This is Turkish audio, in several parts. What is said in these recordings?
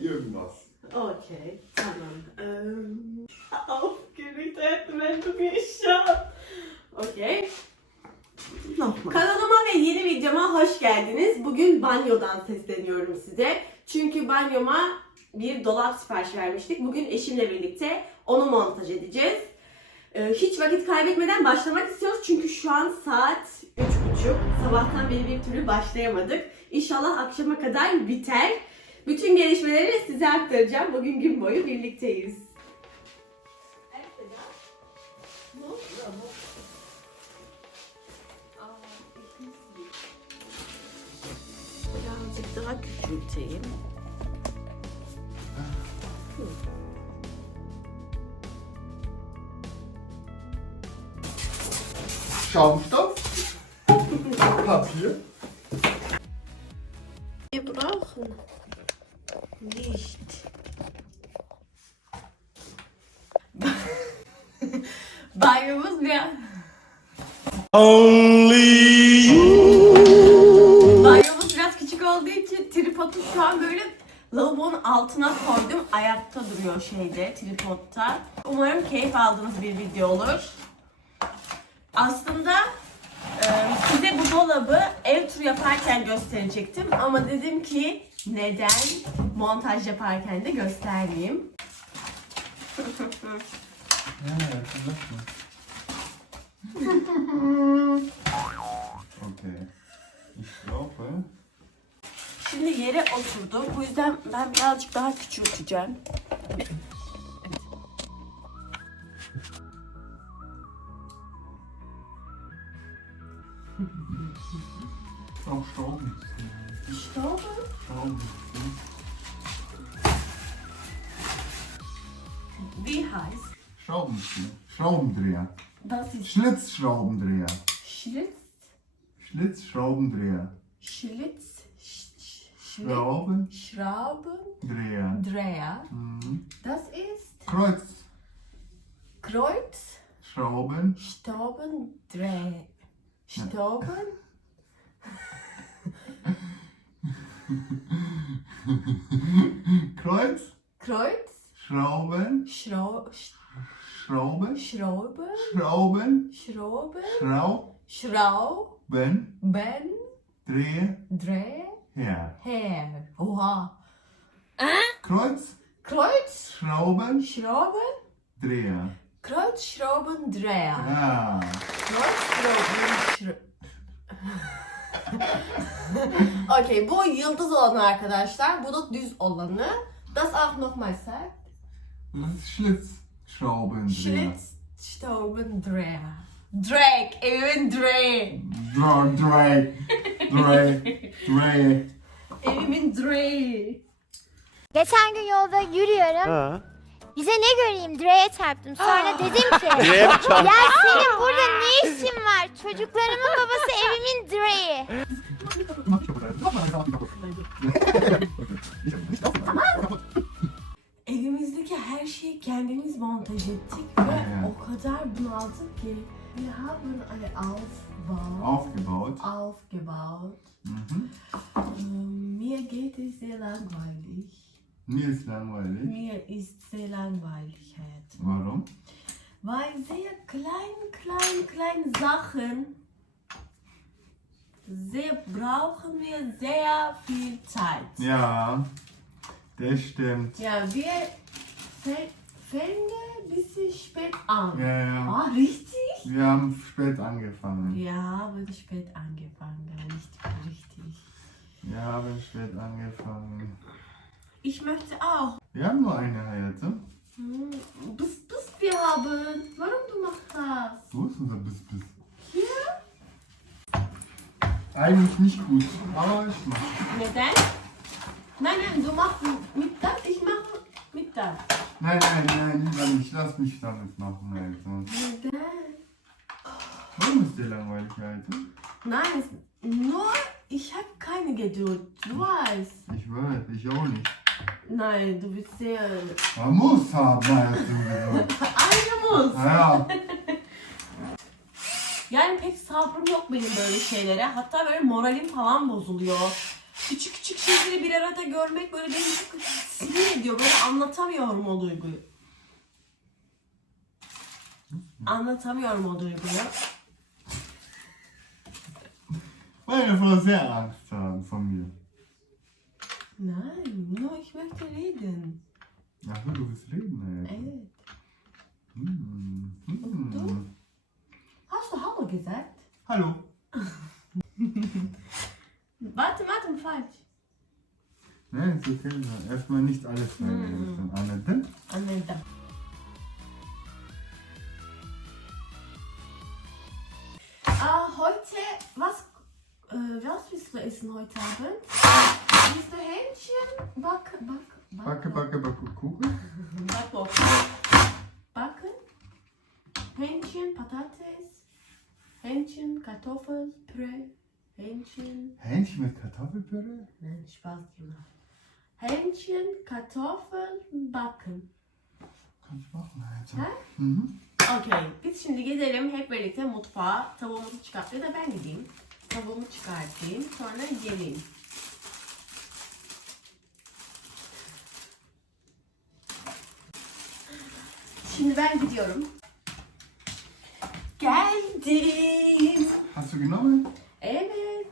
irgendwas. Okay, tamam. Ähm, aufgeregt du mich schon. Okay. Nochmal. Kanalıma ve yeni videoma hoş geldiniz. Bugün banyodan sesleniyorum size. Çünkü banyoma bir dolap sipariş vermiştik. Bugün eşimle birlikte onu montaj edeceğiz. Hiç vakit kaybetmeden başlamak istiyoruz. Çünkü şu an saat 3.30. Sabahtan beri bir türlü başlayamadık. İnşallah akşama kadar biter. Bütün gelişmeleri size aktaracağım. Bugün gün boyu birlikteyiz. Birazcık daha küçülteyim. Schaumstoff. Papier. Brauchen nicht. Banyomuz bir... Banyomuz biraz küçük olduğu için tripodu şu an böyle lavabonun altına koydum. Ayakta duruyor şeyde, tripodta. Umarım keyif aldığınız bir video olur. Aslında e, size bu dolabı ev turu yaparken gösterecektim. Ama dedim ki neden montaj yaparken de göstermeyeyim. Okay. Şimdi yere oturdu. Bu yüzden ben birazcık daha küçülteceğim. auch Schrauben. Stoppe. Schrauben. Wie heißt Schrauben. Schraubendreher. das? Ist Schlitzschraubendreher. Schlitz, Schlitzschraubendreher. Schlitz, Sch- Sch- Schlitz, Schraubendreher. Schraubendreher. Mhm. Das ist Kreuz. Kreuz, Schrauben. Staubendreher. Stauben, Kreuz. Kreuz, Schrauben. Schrau, Schrauben. Schraube, Schrauben. Schraube, Schrauben. Schrauben, Dreher. Dreher. Her. Oha. Kreuz. Kreuz, Schrauben. Schrauben, Dreher. Kreuz, Schrauben, Dreher. Ja. Kreuz, Schrauben, Schra- Okey, bu yıldız olanı arkadaşlar. Bu da düz olanı. Das auch nochmal sagt. Das ist Schlitzschraubendreher. Schlitz, Stauben, Dreher. Drake, evimin Drake. Dra- Drake. Drake. Drake. Evimin Drake. Geçen gün yolda yürüyorum. Ha. Bize ne göreyim direğe çarptım. Sonra dedim ki Direğe mi çarptın? ya senin burada ne işin var? Çocuklarımın babası evimin direği. Evimizdeki her şeyi kendimiz montaj ettik ve Aynen. o kadar bunaldık ki wir haben eine Aufbau Aufgebaut. aufgebaut. Mhm. Ähm, Mir geht es sehr langweilig. Mir ist langweilig. Mir ist sehr langweilig. Warum? Weil sehr klein, klein, klein Sachen sehr brauchen wir sehr viel Zeit. Ja, das stimmt. Ja, wir fä- fangen ein bisschen spät an. Ja, ja. Ah, richtig? Wir haben spät angefangen. Ja, aber spät angefangen, nicht richtig. Wir haben spät angefangen. Ich möchte auch. Wir haben nur eine Hayate. Hm, bis, bis wir haben. Warum du machst das? Wo ist unser Biss Biss? Hier? Eigentlich nicht gut, aber ich mach. Neden? Nein, nein, du machst mit das, ich mache mit das. Nein, nein, nein, lieber nicht. Lass mich damit machen, Alter. Neden? Warum ist dir langweilig, Alter? Nein, nur ich habe keine Geduld. Du weißt. Ich weiß, ich auch nicht. Nein, du bist sehr. Man muss haben, Alter. Aynı muz. Ja, Yani pek sabrım yok benim böyle şeylere. Hatta böyle moralim falan bozuluyor. Küçük küçük şeyleri bir arada görmek böyle beni çok sinir gidiyor. Böyle anlatamıyorum o duyguyu. Anlatamıyorum o duyguyu. Meine Frau sehr haben von mir. Nein, nur ich möchte reden. Ach, du willst reden, ey. Evet. Hm. Hm. Hast du Hallo gesagt? Hallo. Warte, falsch. Nein, ist okay. Erstmal nicht alles reinreden. Anladın? Anladım. Ah, heute, was, äh, was willst du essen heute Abend? Willst du Hähnchen? Back, back, Backe, backe, backe, Kuchen. Backwochen. Backen? Hähnchen, Patates, Hähnchen, Kartoffel, Püree, Hähnchen. Hähnchen mit Kartoffelpüree? Nein, Spaß gemacht. Hähnchen, Kartoffeln, backen. Kannst du machen, Alter. Hä? Mhm. Okey, biz şimdi gidelim hep birlikte mutfağa. Tavuğumuzu çıkart ya da ben gideyim. Tavuğumu çıkartayım, sonra geleyim. Şimdi ben gidiyorum. Geldim. Hast du genommen? Evet.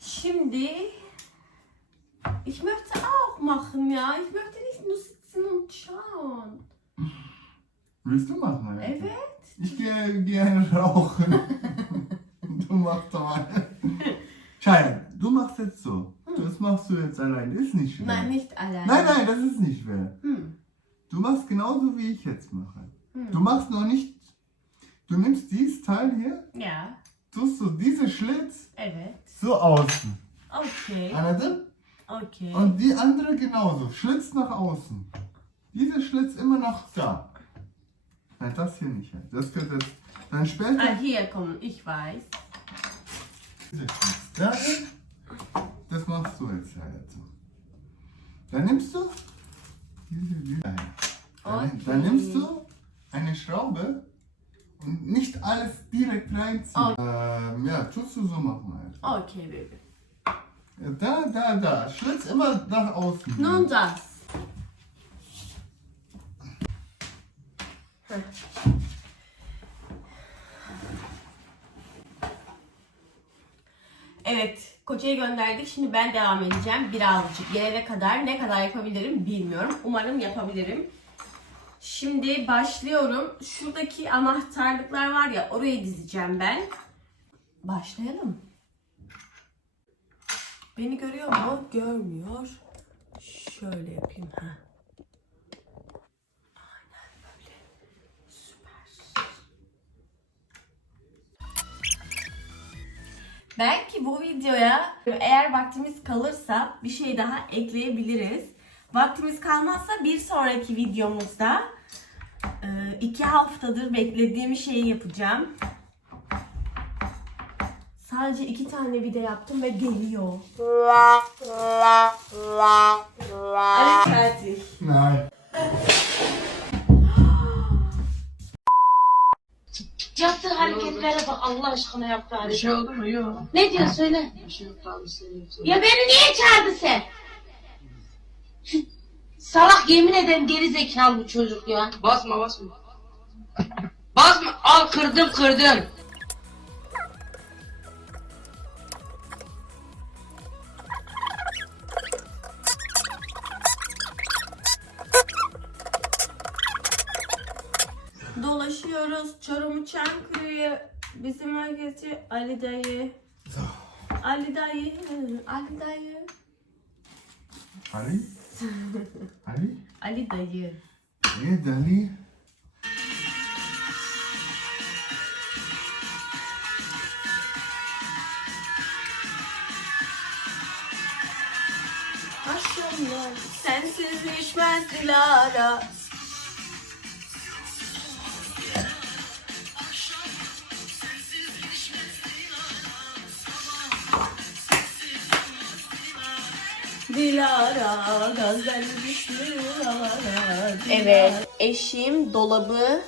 Şimdi ich möchte auch machen, ja. Ich möchte nicht nur sitzen und schauen. Willst du machen, Alter? Evet. Ich gehe gerne rauchen. du machst doch mal. Schein, du machst jetzt so. Das machst du jetzt allein. Ist nicht schwer. Nein, nicht allein. nein, nein, das ist nicht schwer. Hm. Du machst genauso wie ich jetzt mache. Hm. Du machst noch nicht. Du nimmst dieses Teil hier, Ja, tust du diese Schlitz evet. so außen. Okay, Anladın? okay. Und die andere genauso. Schlitz nach außen. Dieser Schlitz immer noch da. Nein, das hier nicht. Das gehört jetzt. Dann später. Ah, hier kommen, ich weiß. Dahin. Das machst du jetzt halt so. Dann nimmst du diese ein. Dann, Okay. dann nimmst du eine Schraube nicht alles direkt reinziehen. Ähm, ja, tust du so machen halt. Okay, Baby. Da, da, da. Schlitz immer nach außen. Nun das. Evet, kocayı gönderdik. Şimdi ben devam edeceğim. Birazcık gelene kadar ne kadar yapabilirim bilmiyorum. Umarım yapabilirim. Şimdi başlıyorum. Şuradaki anahtarlıklar var ya oraya dizeceğim ben. Başlayalım. Beni görüyor mu? Görmüyor. Şöyle yapayım. Ha. Belki bu videoya eğer vaktimiz kalırsa bir şey daha ekleyebiliriz. Vaktimiz kalmazsa bir sonraki videomuzda iki haftadır beklediğim şeyi yapacağım. Sadece iki tane video yaptım ve geliyor. Alles fertig. Nein. Yaptığı hareketlere bak Allah aşkına yaptığı Bir hareket. şey oldu mu? Yok. Ne diyor söyle. Bir şey yok abi seni Ya beni niye çağırdı sen? Salak yemin ederim geri zekalı bu çocuk ya. Basma basma. Al kırdım kırdım. Dolaşıyoruz Çorum'u Çankırı'yı. Bizim herkesi Ali dayı. Ali dayı, Ali dayı, Ali? Ali? Ali dayı. Nee, Dali. Sensiz düşmez Dilara. Dilara, gözler Evet, eşim dolabı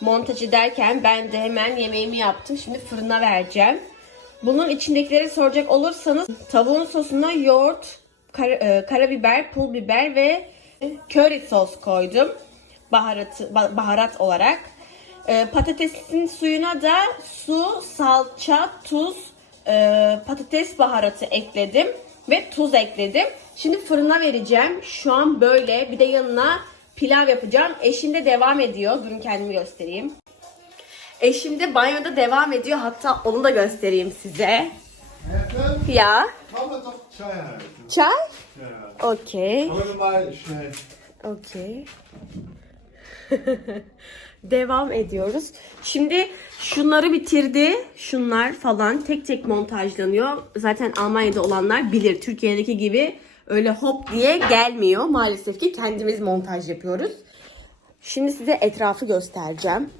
montaj ederken ben de hemen yemeğimi yaptım. Şimdi fırına vereceğim. Bunun içindekileri soracak olursanız tavuğun sosuna yoğurt, kar- e, karabiber, pul biber ve köri sos koydum. Baharatı, ba- baharat olarak. E, patatesin suyuna da su, salça, tuz, e, patates baharatı ekledim ve tuz ekledim. Şimdi fırına vereceğim. Şu an böyle. Bir de yanına pilav yapacağım. Eşim de devam ediyor. Durun kendimi göstereyim. Eşim de banyoda devam ediyor. Hatta onu da göstereyim size. Hayatım, Ya. mach mal Chai hayatım. Çay? Ja. Okey. Hol mir mal schnell. Okey. Devam ediyoruz. Şimdi şunları bitirdi. Şunlar falan tek tek montajlanıyor. Zaten Almanya'da olanlar bilir. Türkiye'deki gibi öyle hop diye gelmiyor. Maalesef ki kendimiz montaj yapıyoruz. Şimdi size etrafı göstereceğim.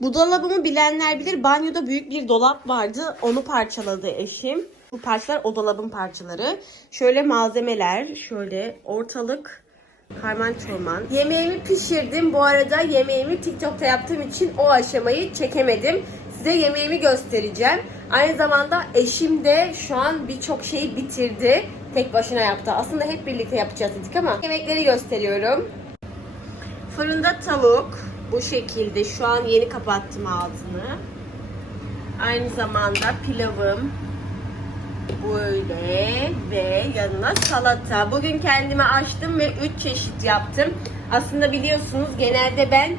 Bu dolabımı bilenler bilir. Banyoda büyük bir dolap vardı. Onu parçaladı eşim. Bu parçalar o parçaları. Şöyle malzemeler, şöyle ortalık karman çorman. Yemeğimi pişirdim. Bu arada yemeğimi TikTok'ta yaptığım için o aşamayı çekemedim. Size yemeğimi göstereceğim. Aynı zamanda eşim de şu an birçok şeyi bitirdi. Tek başına yaptı. Aslında hep birlikte yapacağız dedik ama yemekleri gösteriyorum. Fırında tavuk bu şekilde. Şu an yeni kapattım ağzını. Aynı zamanda pilavım böyle ve yanına salata. Bugün kendime açtım ve 3 çeşit yaptım. Aslında biliyorsunuz genelde ben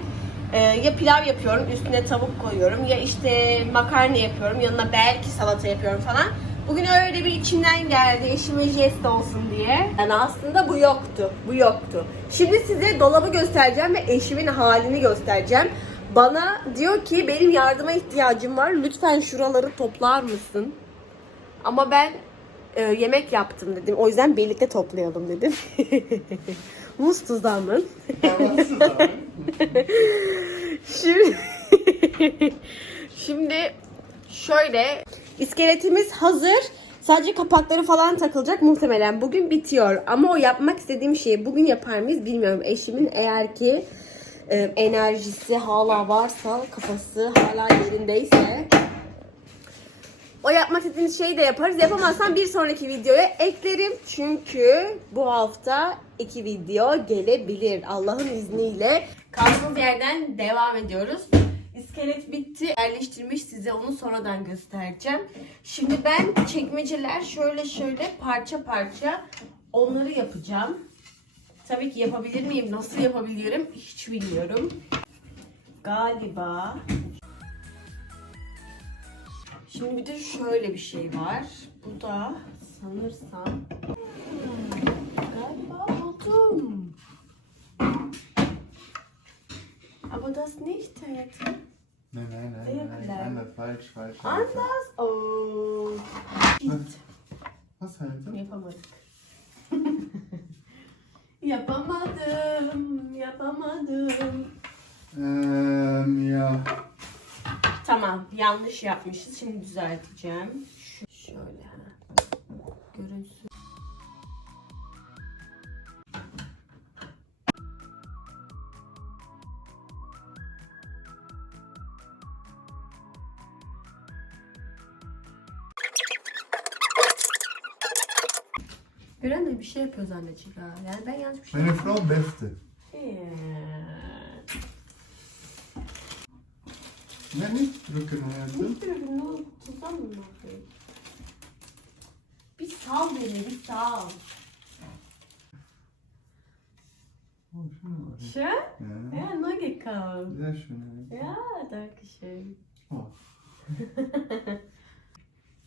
e, ya pilav yapıyorum üstüne tavuk koyuyorum ya işte makarna yapıyorum yanına belki salata yapıyorum falan. Bugün öyle bir içimden geldi eşime jest olsun diye. Yani aslında bu yoktu. Bu yoktu. Şimdi size dolabı göstereceğim ve eşimin halini göstereceğim. Bana diyor ki benim yardıma ihtiyacım var. Lütfen şuraları toplar mısın? Ama ben e, yemek yaptım dedim. O yüzden birlikte toplayalım dedim. Muz tuzamın. Şimdi Şimdi şöyle iskeletimiz hazır. Sadece kapakları falan takılacak muhtemelen. Bugün bitiyor. Ama o yapmak istediğim şeyi bugün yapar mıyız bilmiyorum. Eşimin eğer ki e, enerjisi hala varsa, kafası hala yerindeyse o yapmak istediğiniz şeyi de yaparız. Yapamazsam bir sonraki videoya eklerim. Çünkü bu hafta iki video gelebilir. Allah'ın izniyle. Kaldığımız yerden devam ediyoruz. İskelet bitti. Yerleştirmiş size onu sonradan göstereceğim. Şimdi ben çekmeceler şöyle şöyle parça parça onları yapacağım. Tabii ki yapabilir miyim? Nasıl yapabilirim? Hiç bilmiyorum. Galiba Şimdi bir de şöyle bir şey var. Bu da sanırsam galiba buldum. Aber das nicht. Nein, nein, nein, Sehr nein, klein. anders, falsch, falsch. Anders. Oh. Shit. Was hayatım? Yapamadık. yapamadım. Yapamadım. Ähm, ja. Tamam yanlış yapmışız. Şimdi düzelteceğim. Şu- Şöyle. Görünsün. Gören de bir şey yapıyor zannedecek ha. Yani ben yanlış bir şey Meine Frau Beste. Ee, Ne drücken hayatım. Bir türlü ne oldu? Tuzdan mı? Bir sal beni, bir sal. Oh, schön. oder? Schön? Ja, Ja, neu gekauft. sehr schön. hayatım. Ja, danke schön. Oh.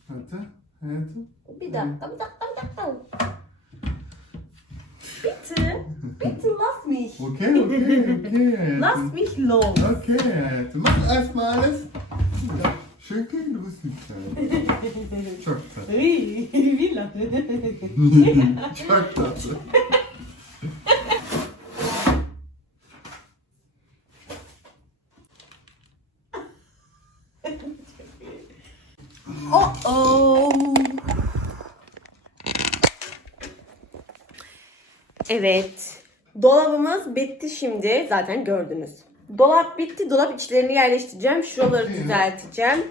Warte, hayatım. Bir dakika, bir dakika, bir dakika. Bitte, bitte lass mich. Okay, okay, okay, hayatım. Lass mich los. Okay, hayatım. Mach erstmal alles. Schön grüß mich, hayatım. Çok tatlı. Ui, wie lange? Çok Evet. Dolabımız bitti şimdi. Zaten gördünüz. Dolap bitti. Dolap içlerini yerleştireceğim. Şuraları düzelteceğim.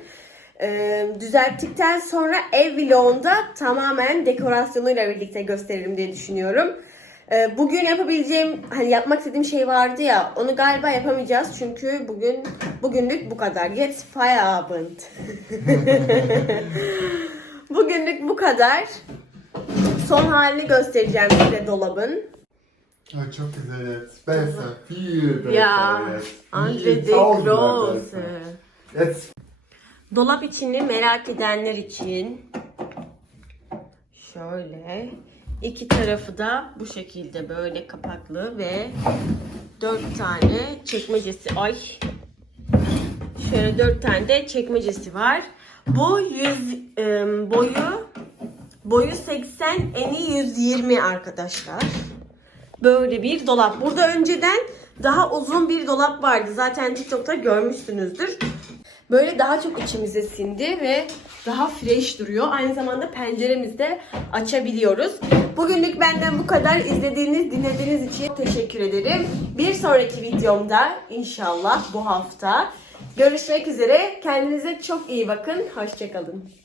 Ee, düzelttikten sonra ev vlogunda tamamen dekorasyonuyla birlikte gösteririm diye düşünüyorum. Ee, bugün yapabileceğim, hani yapmak istediğim şey vardı ya, onu galiba yapamayacağız çünkü bugün bugünlük bu kadar. Jetzt Feierabend. bugünlük bu kadar. Son halini göstereceğim size dolabın. Ay, çok güzel jetzt. Besser, viel besser Ya, jetzt. Andre de. Jetzt Dolap içini merak edenler için şöyle iki tarafı da bu şekilde böyle kapaklı ve dört tane çekmecesi ay şöyle dört tane de çekmecesi var. Bu 100 em, boyu boyu 80 eni 120 arkadaşlar. Böyle bir dolap. Burada önceden daha uzun bir dolap vardı. Zaten TikTok'ta görmüşsünüzdür. Böyle daha çok içimize sindi ve daha fresh duruyor. Aynı zamanda penceremizi de açabiliyoruz. Bugünlük benden bu kadar. İzlediğiniz, dinlediğiniz için teşekkür ederim. Bir sonraki videomda inşallah bu hafta görüşmek üzere. Kendinize çok iyi bakın. Hoşçakalın.